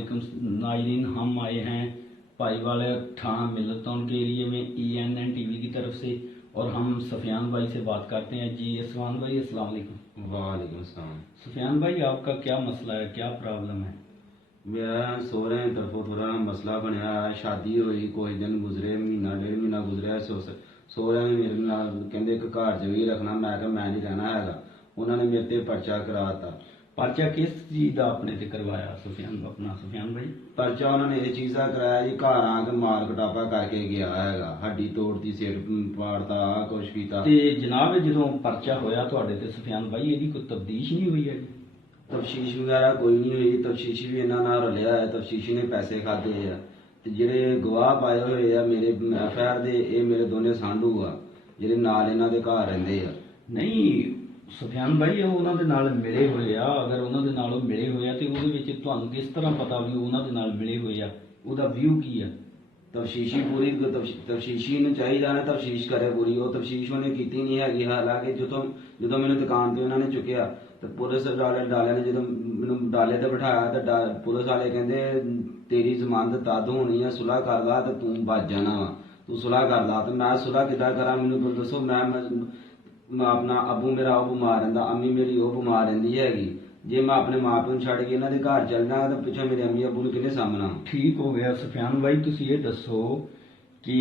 वालेकुम नाजरीन, हम आए हैं भाईवाल थाना मिल्लतौन के एरिए में ENN टीवी की तरफ से और हम सफियान भाई से बात करते हैं। जी सफियान भाई, अस्सलाम वालेकुम। वालेकुम सलाम। सफियान भाई, आपका क्या मसला है, क्या प्रॉब्लम है? मेरा सोहरे की तरफों थोड़ा मसला बनया है। शादी हुई कुछ दिन गुजरे, महीना डेढ़ महीना गुजरिया। सोहरे ने मेरे नाल कहंदे कि घर च भी रखना, मैं कहा मैं नहीं रहना हैगा। उन्होंने मेरे ते पर्चा कराता। पर्चा किस चीज का अपने ते करवाया सफियान भाई? पर्चा उन्होंने इस चीज का कराया जी, घर आके मार कटापा करके गया हैगा, हड्डी तोड़ती, सिर पाड़ता, आ कुछ कीता। ते जनाब जो पर्चा होया तुहाडे ते सफियान भाई, ਇਹਦੀ कोई तफ्तीश नहीं हुई है? तफ्शीश वगैरह कोई नहीं हुई। तफ्शीश भी इन्होंने नाल रलिया है, तफ्शीशी ने पैसे खाते है। ਤੇ ਜਿਹੜੇ ਗਵਾਹ ਪਾਏ ਹੋਏ ਆ ਮੇਰੇ FIR ਦੇ, ਇਹ ਮੇਰੇ ਦੋਨੇ ਸਾਂਢੂ ਆ ਜਿਹੜੇ ਨਾਲ ਇਹਨਾਂ ਦੇ ਘਰ ਰਹਿੰਦੇ ਆ। ਨਹੀਂ ਸਫਿਆਨ ਭਾਈ, ਉਹ ਉਹਨਾਂ ਦੇ ਨਾਲ ਮਿਲੇ ਹੋਏ ਆ। ਅਗਰ ਉਹਨਾਂ ਦੇ ਨਾਲ ਉਹ ਮਿਲੇ ਹੋਏ ਆ ਤੇ ਉਹਦੇ ਵਿੱਚ ਤੁਹਾਨੂੰ ਕਿਸ ਤਰ੍ਹਾਂ ਪਤਾ ਵੀ ਉਹ ਉਹਨਾਂ ਦੇ ਨਾਲ ਮਿਲੇ ਹੋਏ ਆ? ਉਹਦਾ ਵਿਊ ਕੀ ਆ? ਤਫਸ਼ੀਸ਼ੀ ਪੂਰੀ ਤਫਸ਼ੀਸ਼ੀ ਨੂੰ ਚਾਹੀਦਾ ਨਾ ਤਫਸ਼ੀਸ਼ ਕਰੇ ਪੂਰੀ। ਉਹ ਤਫਸ਼ੀਸ਼ ਉਹਨੇ ਕੀਤੀ ਨਹੀਂ ਹੈਗੀ। ਹਾਲਾਂਕਿ ਜਦੋਂ ਮੈਨੂੰ ਦੁਕਾਨ ਤੇ ਉਹਨਾਂ ਨੇ ਚੁੱਕਿਆ ਤੇ ਪੁਲਿਸ ਵਾਲਿਆਂ ਨੇ ਜਦੋਂ ਮੈਨੂੰ ਡਾਲੇ ਤੇ ਬਿਠਾਇਆ ਤਾਂ ਪੁਲਿਸ ਵਾਲੇ ਕਹਿੰਦੇ ਤੇਰੀ ਜ਼ਮਾਨਤ ਤਦ ਹੋਣੀ ਆ, ਸੁਲ੍ਹਾ ਕਰ ਲਾ ਤੇ ਤੂੰ ਬਚ ਜਾਣਾ ਵਾ, ਤੂੰ ਸੁਲ੍ਹਾ ਕਰ ਲਾ। ਤੇ ਮੈਂ ਸੁਲ੍ਹਾ ਕਿੱਦਾਂ ਕਰਾਂ, ਮੈਨੂੰ ਦੱਸੋ। ਮੈਂ ਆਪਣਾ ਅੱਬੂ ਮੇਰਾ ਉਹ ਬਿਮਾਰ ਰਹਿੰਦਾ, ਅੰਮੀ ਮੇਰੀ ਉਹ ਬਿਮਾਰ ਰਹਿੰਦੀ ਹੈਗੀ। ਜੇ ਮੈਂ ਆਪਣੇ ਮਾਂ ਪਿਓ ਨੂੰ ਛੱਡ ਕੇ ਇਹਨਾਂ ਦੇ ਘਰ ਚੱਲਣਾ ਤਾਂ ਪਿੱਛੇ ਮੇਰੇ ਅੰਮੀ ਅੱਬੂ ਨੂੰ ਕਿਹਨੇ ਸਾਹਮਣਾ? ਠੀਕ ਹੋ ਗਿਆ ਸਫਿਆਨ ਭਾਈ, ਤੁਸੀਂ ਇਹ ਦੱਸੋ ਕਿ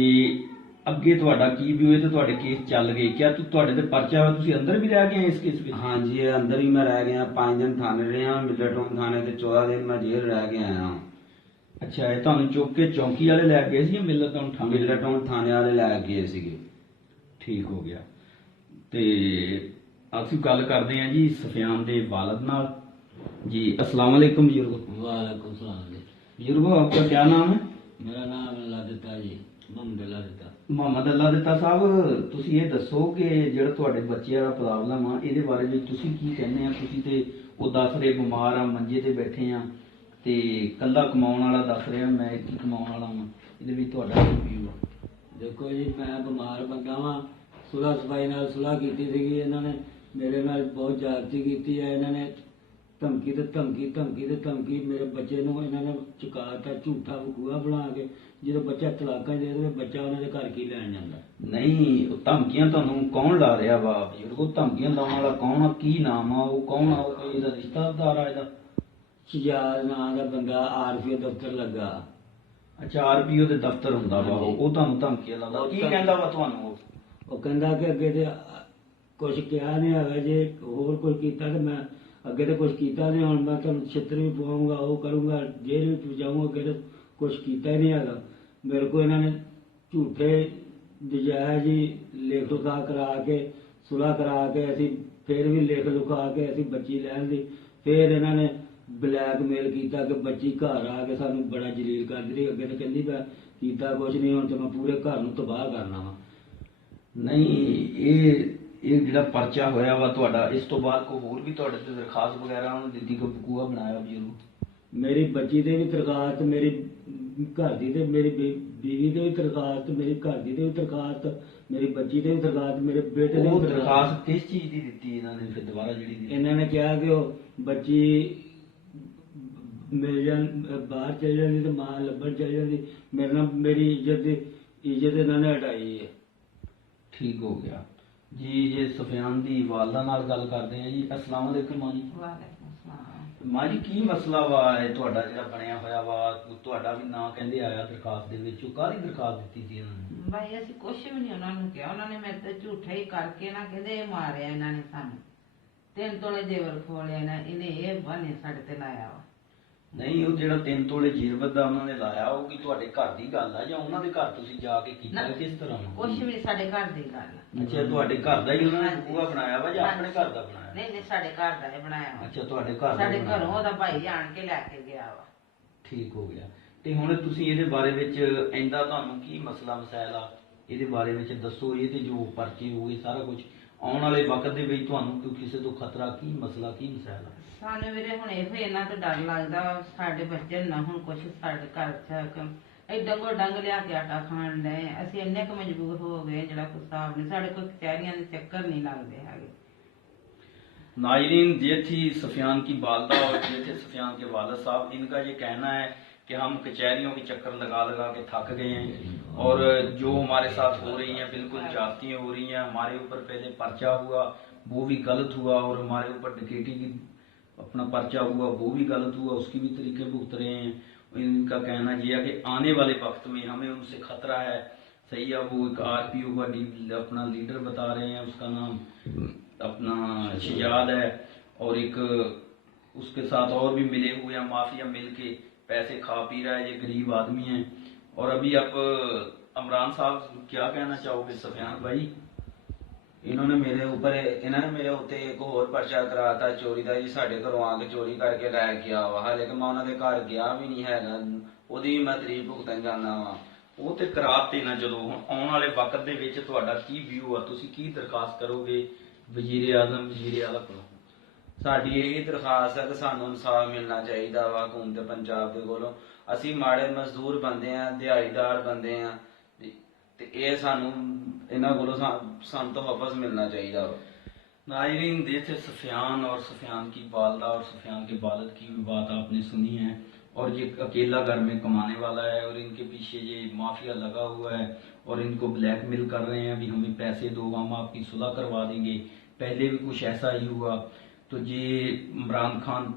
ਅੱਗੇ ਤੁਹਾਡਾ ਕੀ ਵਿਊ ਹੈ ਤੇ ਤੁਹਾਡੇ ਕੇਸ ਚੱਲ ਗਏ? ਕਿਆ ਤੁਹਾਡੇ ਤੇ ਪਰਚਾ ਹੋਇਆ, ਤੁਸੀਂ ਅੰਦਰ ਵੀ ਰਹਿ ਗਏ ਇਸ ਕੇਸ ਵਿੱਚ? ਹਾਂਜੀ, ਇਹ ਅੰਦਰ ਹੀ ਮੈਂ ਰਹਿ ਗਿਆ। 5 ਦਿਨ ਥਾਣੇ ਰਿਹਾ, ਮਿਲਟਨ ਥਾਣੇ ਤੇ 14 ਦਿਨ ਮੈਂ ਜੇਲ੍ਹ ਰਹਿ ਕੇ ਆਇਆ ਹਾਂ। ਅੱਛਾ, ਇਹ ਤੁਹਾਨੂੰ ਚੁੱਕ ਕੇ ਚੌਂਕੀ ਵਾਲੇ ਲੈ ਗਏ ਸੀ ਜਾਂ ਮਿਲਟਨ ਥਾਣੇ? ਮਿਲਟਨ ਥਾਣੇ ਵਾਲੇ ਲੈ ਗਏ ਸੀਗੇ। ਠੀਕ ਹੋ ਗਿਆ। ਤੇ ਅਸੀਂ ਗੱਲ ਕਰਦੇ ਹਾਂ ਜੀ ਸਫਿयान ਦੇ वालिद नाल। जी अस्सलाम वालेकुम बुजुर्गो। वालेकुम सलाम जी। बुजुर्गो, आपका क्या नाम है? मेरा नाम अल्लाह दिता जी, मोहम्मद अल्लाह दिता। ਮੁਹੰਮਦ ਅੱਲਾ ਦਿੱਤਾ ਸਾਹਿਬ, ਤੁਸੀਂ ਇਹ ਦੱਸੋ ਕਿ ਜਿਹੜਾ ਤੁਹਾਡੇ ਬੱਚੇ ਦਾ ਪ੍ਰੋਬਲਮ ਆ, ਇਹਦੇ ਬਾਰੇ ਵਿੱਚ ਤੁਸੀਂ ਕੀ ਕਹਿੰਦੇ ਆ? ਤੁਸੀਂ ਤੇ ਉਹ ਦੱਸ ਰਹੇ ਬਿਮਾਰ ਆ, ਮੰਜੇ ਤੇ ਬੈਠੇ ਆ, ਤੇ ਕੱਲਾ ਕਮਾਉਣ ਵਾਲਾ ਦੱਸ ਰਿਹਾ, ਮੈਂ ਇੱਕ ਹੀ ਕਮਾਉਣ ਵਾਲਾ ਵਾਂ। ਇਹਦੇ ਵਿੱਚ ਤੁਹਾਡਾ ਕੀ ਵਿਊ ਆ? देखो जी, मैं बीमार बंदा वा। सुलह सफाई नाल सुलह कीती सीगी। इन्हां ने मेरे नाल बहुत ज्यादती कीती है। इन्हां ने धमकी ते धमकी मेरे बच्चे नूं इन्हां ने चुकाता, झूठा वकूआ बना के। ਜਦੋਂ ਬੱਚਾ ਤਲਾਕਾਂ ਦੇ ਦੇਵੇ, ਬੱਚਾ ਉਹਨਾਂ ਦੇ ਘਰ ਕੀ ਲੈਣ ਜਾਂਦਾ? ਨਹੀਂ, ਉਹ ਧਮਕੀਆਂ ਤੁਹਾਨੂੰ ਕੌਣ ਲਾ ਰਿਹਾ ਵਾ ਬਜ਼ੁਰਗੋ? ਧਮਕੀਆਂ ਲਾਉਣ ਵਾਲਾ ਕੌਣ ਆ? ਕੀ ਨਾਮ ਆ ਉਹ? ਕੌਣ ਆ ਉਹ? ਕੋਈ ਇਹਦਾ ਰਿਸ਼ਤੇਦਾਰ ਆ ਇਹਦਾ? ਸ਼ਜਾਦ ਨਾਂ ਦਾ ਬੰਦਾ RPO ਦਫ਼ਤਰ ਲੱਗਾ। ਅੱਛਾ, RPO ਦੇ ਦਫ਼ਤਰ ਹੁੰਦਾ ਵਾ ਉਹ ਤੁਹਾਨੂੰ ਧਮਕੀਆਂ ਲਾਉਂਦਾ? ਕੀ ਕਹਿੰਦਾ ਵਾ ਤੁਹਾਨੂੰ ਉਹ ਕਹਿੰਦਾ ਕਿ ਅੱਗੇ ਤੇ ਕੁਝ ਕਿਹਾ ਨਹੀਂ ਹੈਗਾ, ਜੇ ਹੋਰ ਕੁਝ ਕੀਤਾ ਤੇ ਮੈਂ ਅੱਗੇ ਤੇ ਕੁਝ ਕੀਤਾ ਨਹੀਂ, ਹੁਣ ਮੈਂ ਤੁਹਾਨੂੰ ਛਿੱਤਰ ਵੀ ਪਵਾਉਂਗਾ, ਉਹ ਕਰੂੰਗਾ, ਜੇਲ੍ਹ ਵੀ ਪਹੁੰਚਾਊਂਗਾ। ਅੱਗੇ ਤੇ ਕੁਝ ਕੀਤਾ ਹੀ ਨਹੀਂ ਹੈਗਾ। ਮੇਰੇ ਕੋਲ ਇਹਨਾਂ ਨੇ ਝੂਠੇ ਨਜਾਇਜ਼ ਹੀ ਲਿਖ ਲਿਖਾ ਕਰਾ ਕੇ, ਸੁਲ੍ਹਾ ਕਰਾ ਕੇ, ਅਸੀਂ ਫਿਰ ਵੀ ਲਿਖ ਲਿਖਾ ਕੇ ਅਸੀਂ ਬੱਚੀ ਲੈਣ ਦੀ, ਫਿਰ ਇਹਨਾਂ ਨੇ ਬਲੈਕਮੇਲ ਕੀਤਾ ਕਿ ਬੱਚੀ ਘਰ ਆ ਕੇ ਸਾਨੂੰ ਬੜਾ ਜਲੀਲ ਕਰਦੀ ਰਹੀ। ਅੱਗੇ ਤਾਂ ਕਹਿੰਦੀ ਮੈਂ ਕੀਤਾ ਕੁਝ ਨਹੀਂ, ਹੁਣ ਤੇ ਮੈਂ ਪੂਰੇ ਘਰ ਨੂੰ ਤਬਾਹ ਕਰਨਾ ਵਾ। ਨਹੀਂ, ਇਹ ਜਿਹੜਾ ਪਰਚਾ ਹੋਇਆ ਵਾ ਤੁਹਾਡਾ, ਇਸ ਤੋਂ ਬਾਅਦ ਕੋਈ ਹੋਰ ਵੀ ਤੁਹਾਡੇ ਤੇ ਦਰਖਾਸਤ ਵਗੈਰਾ ਉਹਨੇ ਦਿੱਤੀ, ਕੋਈ ਬਕੂਆ ਬਣਾਇਆ ਬਜ਼ੁਰਗ? ਮੇਰੀ ਬੱਚੀ ਤੇ ਵੀ ਦਰਖਾਸਤ, ਮੇਰੀ ਘਰ ਦੀ ਤੇ ਮੇਰੀ ਬੀਵੀ ਤੇ ਵੀ ਦਰਖਾਸਤ, ਮੇਰੀ ਘਰ ਦੀ ਤੇ ਵੀ ਦਰਖਾਸਤ, ਮੇਰੀ ਬੱਚੀ ਤੇ ਵੀ ਦਰਖਾਸਤ, ਮੇਰੇ ਬੇਟੇ ਤੇ ਉਹ ਵੀ ਦਰਖਾਸਤ ਕਿਸ ਚੀਜ਼ ਦੀ ਦਿੱਤੀ ਇਹਨਾਂ ਨੇ ਫਿਰ ਦੁਬਾਰਾ ਜਿਹੜੀ ਦਿੱਤੀ? ਇਹਨਾਂ ਨੇ ਕਿਹਾ ਕਿ ਉਹ ਬੱਚੀ ਮਿਲ ਜਾਣ, ਬਾਹਰ ਚਲ ਜਾਂਦੀ ਤੇ ਮਾਂ ਲੱਭਣ ਚਲ ਜਾਂਦੀ। ਮੇਰੇ ਨਾਲ ਮੇਰੀ ਇੱਜ਼ਤ ਇਹਨਾਂ ਨੇ ਹਟਾਈ ਹੈ। ਠੀਕ ਹੋ ਗਿਆ ਜੀ। ਜੇ ਸਫਿਆਨ ਦੀ ਵਾਲਦਾ ਨਾਲ ਗੱਲ ਕਰਦੇ ਆ ਜੀ। अस्सलाम वालेकुम माँ जी। वालेकुम सलाम। ਮਾਂ ਜੀ, ਕੀ ਮਸਲਾ ਵਾ ਇਹ ਤੁਹਾਡਾ ਜਿਹੜਾ ਬਣਿਆ ਹੋਇਆ ਵਾ? ਤੁਹਾਡਾ ਵੀ ਨਾਂ ਕਹਿੰਦੇ ਆਇਆ ਦਰਖਾਸਤ ਦੇ ਵਿੱਚ, ਉਹ ਕਾਹਦੀ ਦਰਖਾਸਤ ਦਿੱਤੀ ਸੀ ਇਹਨਾਂ ਨੇ? भाई ਅਸੀਂ ਕੁਛ ਵੀ ਨਹੀਂ ਉਹਨਾਂ ਨੂੰ ਕਿਹਾ। ਉਹਨਾਂ ਨੇ ਮੇਰੇ ਤੇ ਝੂਠਾ ਹੀ ਕਰਕੇ ਨਾ ਕਹਿੰਦੇ ਇਹ ਮਾਰਿਆ ਇਹਨਾਂ ਨੇ ਸਾਨੂੰ, 3 ਤੋਲੇ ਜੇਵਰ ਖੋਲਿਆ ਨਾ, ਇਹਨੇ ਇਹ ਬਹਾਨੇ ਸਾਡੇ ਤੇ ਲਾਇਆ ਵਾ। ਨਹੀਂ, ਉਹ ਜਿਹੜਾ 3 ਤੋਲੇ ਜੀਰਬਤ ਦਾ ਉਹਨਾਂ ਨੇ ਲਾਇਆ, ਉਹ ਕੀ ਤੁਹਾਡੇ ਘਰ ਦੀ ਗੱਲ ਆ ਜਾਂ ਉਹਨਾਂ ਦੇ ਘਰ ਤੁਸੀਂ ਜਾ ਕੇ ਕੀਤਾ? ਨਾ, ਕਿਸ ਤਰ੍ਹਾਂ? ਕੁਛ ਵੀ ਨੀ, ਸਾਡੇ ਘਰ ਦੀ ਗੱਲ ਆ। ਅੱਛਾ, ਤੁਹਾਡੇ ਘਰ ਦਾ ਹੀ ਉਹਨਾਂ ਨੇ ਹਾਂਜੀ। ਬਕੂਆ ਬਣਾਇਆ ਵਾ ਜਾਂ ਆਪਣੇ ਘਰ ਦਾ ਬਣਾਇਆ? ਨਹੀਂ ਨਹੀਂ, ਸਾਡੇ ਘਰ ਦਾ ਇਹ ਬਣਾਇਆ ਵਾ। ਅੱਛਾ, ਤੁਹਾਡੇ ਘਰ ਦਾ ਸਾਡੇ ਬਣਾਇਆ। ਘਰੋਂ ਉਹਦਾ ਭਾਈ ਆਣ ਕੇ ਲੈ ਕੇ ਗਿਆ ਵਾ। ਠੀਕ ਹੋ ਗਿਆ। ਤੇ ਹੁਣ ਤੁਸੀਂ ਇਹਦੇ ਬਾਰੇ ਵਿੱਚ ਇਹਦਾ ਤੁਹਾਨੂੰ ਕੀ ਮਸਲਾ ਮਸਾਇਲ ਆ, ਇਹਦੇ ਬਾਰੇ ਵਿੱਚ ਦੱਸੋ। ਇਹ ਤੇ ਜੋ ਪਰਚੇ ਹੋ ਗਏ ਸਾਰਾ ਕੁਝ, ਆਉਣ ਵਾਲੇ ਵਕਤ ਦੇ ਵਿੱਚ ਤੁਹਾਨੂੰ ਕੋਈ ਕਿਸੇ ਤੋਂ ਖਤਰਾ, ਕੀ ਮਸਲਾ, ਕੀ ਮਸਾਇਲ ਆ? ਸਾਨੂੰ ਵੀਰੇ ਹੁਣ ਇਹੋ ਇਹਨਾਂ ਤੋਂ ਡਰ ਲੱਗਦਾ ਵਾ, ਸਾਡੇ ਬੱਚੇ ਨਾ ਹੁਣ ਕੁਛ ਸਾਡੇ ਘਰ ਚ ਇਹ ਡੰਗੋ ਡੰਗ ਲਿਆ ਕੇ ਆਟਾ ਖਾਣ ਡਏ। ਅਸੀਂ ਇੰਨੇ ਕੁ ਮਜਬੂਰ ਹੋ ਗਏ ਜਿਹੜਾ ਕੋਈ ਹਿਸਾਬ ਨਹੀਂ। ਸਾਡੇ ਕੋਈ ਕਚਹਿਰੀਆਂ ਦੇ ਚੱਕਰ ਨਹੀਂ ਲੱਗਦੇ ਹੈਗੇ। नाजरीन, ये थी सफियान की वालदा और ये थे सफियान के वालिद साहब। इनका ये कहना है कि हम कचहरियों के चक्कर लगा लगा के थक गए हैं और जो हमारे साथ हो रही हैं बिल्कुल जातियां हो रही हैं। हमारे ऊपर पहले पर्चा हुआ वो भी गलत हुआ और हमारे ऊपर डकैती की अपना पर्चा हुआ वो भी गलत हुआ, उसकी भी तरीके भुगत रहे हैं। इनका कहना यह है कि आने वाले वक्त में हमें उनसे खतरा है। सही है, वो एक आरपीओ का अपना लीडर बता रहे हैं, उसका नाम अपना शजाद है और एक उसके साथ और भी मिले हुए हैं, माफिया मिलके पैसे खा पी रहा है। ये गरीब आदमी है। और अभी आप इमरान साहब क्या कहना चाहोगे सफियान भाई? इन्होंने मेरे ਉੱਤੇ ਇੱਕ ਹੋਰ ਪਰਚਾ ਕਰਾਤਾ ਚੋਰੀ ਦਾ ਜੀ। ਸਾਡੇ ਘਰੋਂ ਆ ਕੇ ਚੋਰੀ ਕਰਕੇ ਲੈ ਗਿਆ ਵਾ। ਹਾਲੇ ਕਿ ਮੈਂ ਉਹਨਾਂ ਦੇ ਘਰ ਗਿਆ ਵੀ ਨਹੀਂ ਹੈਗਾ, ਉਹਦੀ ਵੀ ਮੈਂ ਤਾਰੀਫ ਭੁਗਤਣ ਜਾਂਦਾ ਵਾ। ਉਹ ਤੇ ਕਰਾਤੇ ਨਾ। ਚਲੋ ਹੁਣ ਆਉਣ ਵਾਲੇ ਵਕਤ ਦੇ ਵਿੱਚ ਤੁਹਾਡਾ ਕੀ ਵਿਊ ਆ? ਤੁਸੀਂ ਕੀ ਦਰਖਾਸਤ ਕਰੋਗੇ ਵਜ਼ੀਰ ਆਜ਼ਮ ਵਜ਼ੀਰ ਆਲਾ ਕੋਲੋਂ? ਸਾਡੀ ਇਹ ਦਰਖਾਸਤ ਹੈ ਕਿ ਸਾਨੂੰ ਇਨਸਾਫ ਮਿਲਣਾ ਚਾਹੀਦਾ ਵਾ ਹਕੂਮਤ ਪੰਜਾਬ ਦੇ ਕੋਲੋਂ। ਅਸੀਂ ਮਾੜੇ ਮਜ਼ਦੂਰ ਬੰਦੇ ਆ, ਦਿਹਾੜੀਦਾਰ ਬੰਦੇ ਆ ਤੇ ਇਹ ਸਾਨੂੰ ਇਹਨਾਂ ਕੋਲੋਂ ਸਾਨੂੰ ਤੋਂ ਵਾਪਸ ਮਿਲਣਾ ਚਾਹੀਦਾ ਵਾ। नाजरीन, देखे सफियान और सफियान की वालदा और सफियान के वालिद की भी बात आपने सुनी है। और ये अकेला घर में कमाने वाला है और इनके पीछे ये माफिया लगा हुआ है और इनको ब्लैकमेल कर रहे हैं, अभी हमें पैसे दो, हम आपकी सुलह करवा देंगे। पहले भी कुछ ऐसा ही हुआ। तो ये इमरान खान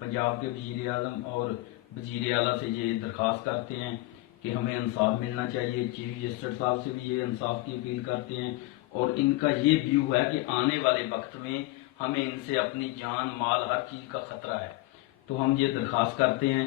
पंजाब के वजीर आजम और वजीर आला से ये दरख्वास्त करते हैं कि हमें इंसाफ मिलना चाहिए। चीफ जस्टिस साहब से भी ये इंसाफ की अपील करते हैं और इनका ये व्यू है कि आने वाले वक्त में हमें इनसे अपनी जान माल हर चीज का खतरा है। तो हम ये दरख्वास्त करते हैं